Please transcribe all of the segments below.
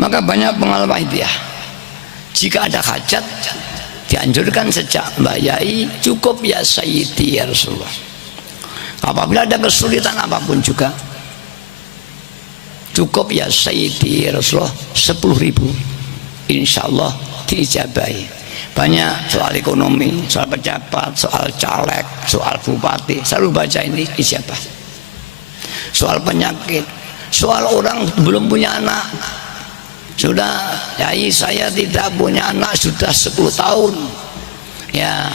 Maka banyak pengalaman Waidiyah, jika ada hajat dianjurkan sejak Mbak Yai cukup ya Sayyidi ya Rasulullah. Apabila ada kesulitan apapun juga cukup ya Sayyidi ya Rasulullah 10.000, insya Allah diijabahi. Banyak soal ekonomi, soal pejabat, soal caleg, soal bupati, selalu baca ini ijabah. Soal penyakit, soal orang belum punya anak, sudah Yai saya tidak punya anak sudah 10 tahun ya,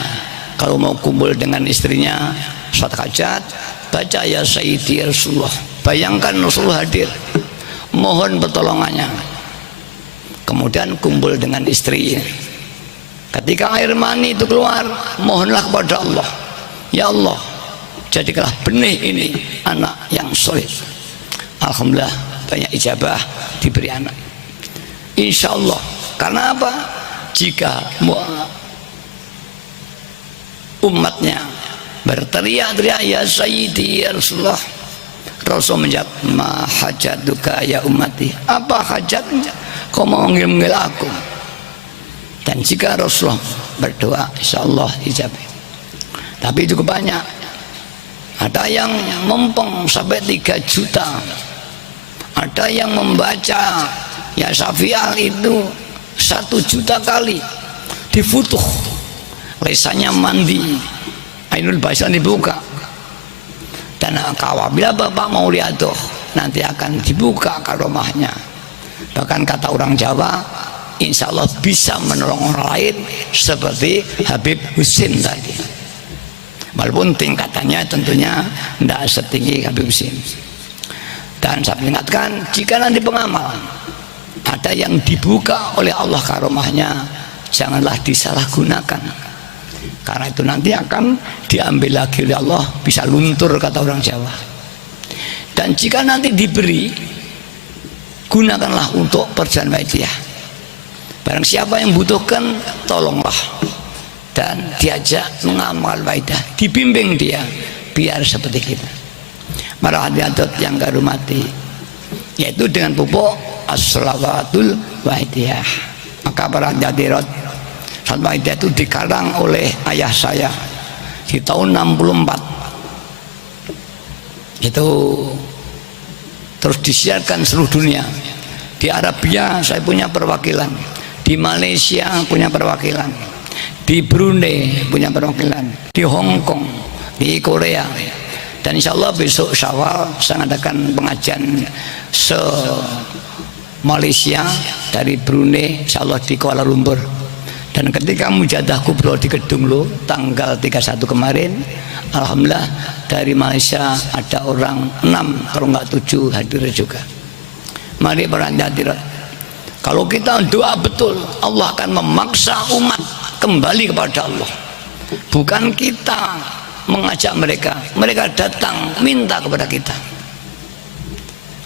kalau mau kumpul dengan istrinya saat hajat baca ya Sayyidi Rasulullah. Bayangkan Rasulullah hadir, mohon pertolongannya, kemudian kumpul dengan istri. Ketika air mani itu keluar, mohonlah kepada Allah, ya Allah jadikanlah benih ini anak yang soleh. Alhamdulillah banyak ijabah, diberi anak, insya Allah. Karena apa? Jika umatnya berteriak-teriak ya Sayyidi ya Rasulullah, Rasul menjawab ma hajatuka ya ummati, apa hajatnya kau mau manggil aku? Dan jika Rasulullah berdoa insya Allah ijabah. Tapi cukup banyak, ada yang mempeng sampai 3 juta, ada yang membaca ya Syafi'al itu 1 juta kali difutuh, lesannya mandi, Ainul Basan dibuka. Dan apabila Bapak mau lihat tuh nanti akan dibuka karomahnya. Bahkan kata orang Jawa, insya Allah bisa menolong orang lain seperti Habib Husin tadi, walaupun tingkatannya tentunya tidak setinggi Habib Husin. Dan saya ingatkan, jika nanti pengamalan ada yang dibuka oleh Allah karomahnya, janganlah disalahgunakan, karena itu nanti akan diambil lagi oleh Allah, bisa luntur kata orang Jawa. Dan jika nanti diberi, gunakanlah untuk perjalanan Waidiyah. Barang siapa yang butuhkan, tolonglah dan diajak mengamal Waidiyah, dibimbing dia biar seperti kita. Para hadirat yang kami hormati, yaitu dengan pupuk as-shalawatul Waidiyah. Maka para hadirat, salat Waidiyah itu dikarang oleh ayah saya di tahun 64. Itu terus disiarkan seluruh dunia. Di Arabia saya punya perwakilan, di Malaysia punya perwakilan, di Brunei punya perwakilan, di Hong Kong, di Korea. Dan insya Allah besok Syawal saya adakan pengajian Malaysia, dari Brunei insya Allah di Kuala Lumpur. Dan ketika mujadah kubro di Kedung Lo tanggal 31 kemarin, alhamdulillah dari Malaysia ada orang 6 kalau nggak 7 hadir juga. Mari para hadirat, kalau kita doa betul, Allah akan memaksa umat kembali kepada Allah. Bukan kita mengajak mereka, mereka datang minta kepada kita.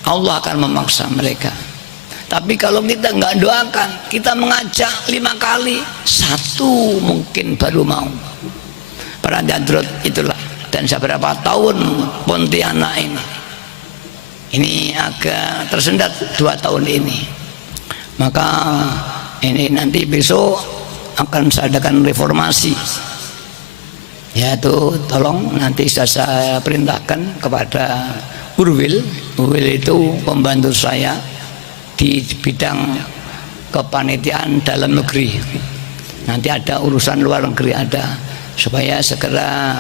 Allah akan memaksa mereka. Tapi kalau kita nggak doakan, kita mengajak 5 kali, 1 mungkin baru mau. Para hadirat itulah. Dan seberapa tahun Pontianak ini agak tersendat 2 tahun ini. Maka ini nanti besok akan saya adakan reformasi, yaitu tolong nanti saya perintahkan kepada Urwil itu pembantu saya di bidang kepanitiaan dalam negeri. Nanti ada urusan luar negeri ada, supaya segera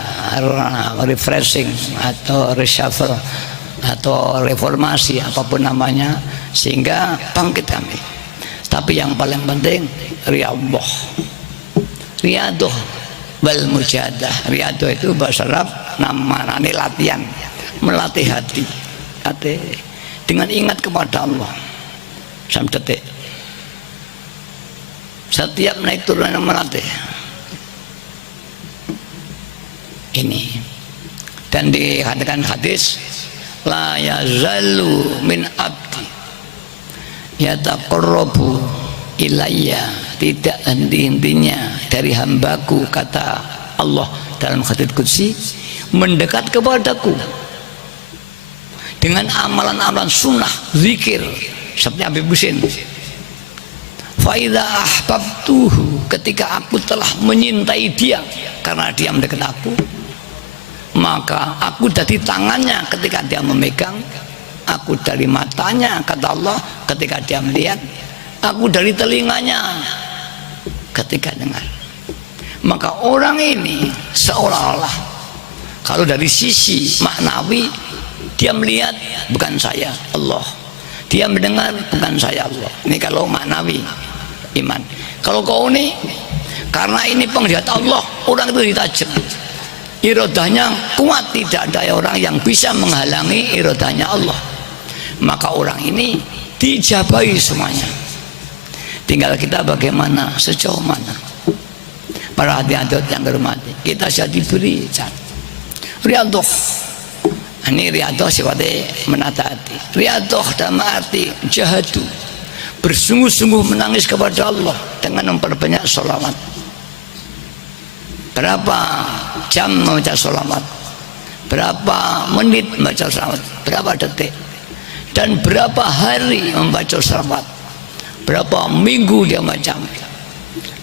refreshing atau reshuffle atau reformasi apapun namanya, sehingga bangkit kami. Tapi yang paling penting riyadhah, riyadhah wal mujahadah. Riyadhah itu bahasa Arab namanya latihan, melatih hati dengan ingat kepada Allah. Sampai detik setiap naik turun melatih ini. Dan dikatakan hadis, la yazalu min abdi yataqarrabu ilayya, tidak henti-hentinya dari hambaku, kata Allah dalam hadits qudsi, mendekat kepadaku dengan amalan-amalan sunnah, zikir, seperti Habib Husin fa idza ahbabtuhu, ketika aku telah menyintai dia karena dia mendekat aku, maka aku dari tangannya ketika dia memegang, aku dari matanya kata Allah ketika dia melihat, aku dari telinganya ketika dengar. Maka orang ini seolah-olah kalau dari sisi maknawi dia melihat bukan saya Allah, dia mendengar bukan saya Allah. Ini kalau maknawi iman. Kalau kau ini karena ini penglihat Allah, orang itu ditajam, irodahnya kuat, tidak ada orang yang bisa menghalangi irodahnya Allah. Maka orang ini dijabahi semuanya. Tinggal kita bagaimana, sejauh mana. Para hadirat yang hormati, kita sudah diberi riyadhah. Ini riyadhah sifatnya menata hati. Riyadhah dalam arti jahadu, bersungguh-sungguh menangis kepada Allah dengan memperbanyak sholawat. Berapa jam membaca sholawat, berapa menit membaca sholawat, berapa detik, dan berapa hari membaca sholawat, berapa minggu dia baca,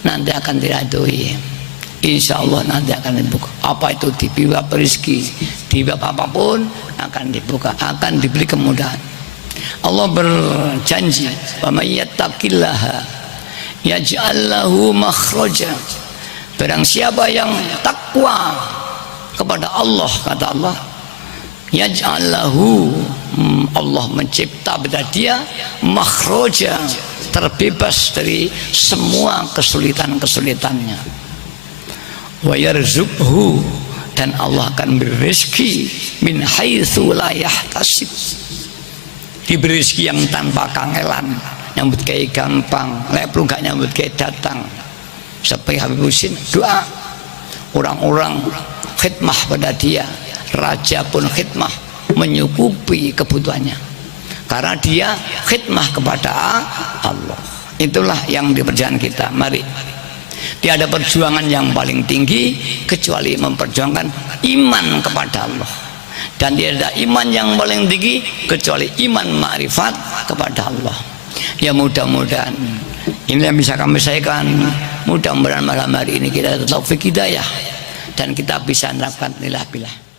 nanti akan diridhoi. Insya Allah nanti akan dibuka. Apa itu di bab rezeki, di bab apapun akan dibuka, akan diberi kemudahan. Allah berjanji, "Wa may yattaqillaha yaj'al lahu makhraja." Barang siapa yang takwa kepada Allah, kata Allah, yaj'al lahu, Allah mencipta pada dia makhraja, terbebas dari semua kesulitan-kesulitannya. Wa yarzuqhu, dan Allah akan beri rezeki min haitsu la yahtasib, diberi rezeki yang tanpa kangelan, nyambut kayak gampang, lek perlu gak nyambut kayak datang. Sampai Habib Husin doa, orang-orang khidmah pada dia, raja pun khidmah menyukupi kebutuhannya karena dia khidmah kepada Allah. Itulah yang diperjuangkan kita. Mari, tiada perjuangan yang paling tinggi kecuali memperjuangkan iman kepada Allah, dan tiada iman yang paling tinggi kecuali iman ma'rifat kepada Allah. Ya mudah-mudahan ini yang bisa kami sampaikan. Mudah-mudahan malam hari ini kita taufik hidayah dan kita bisa menerapkan nilai-nilai.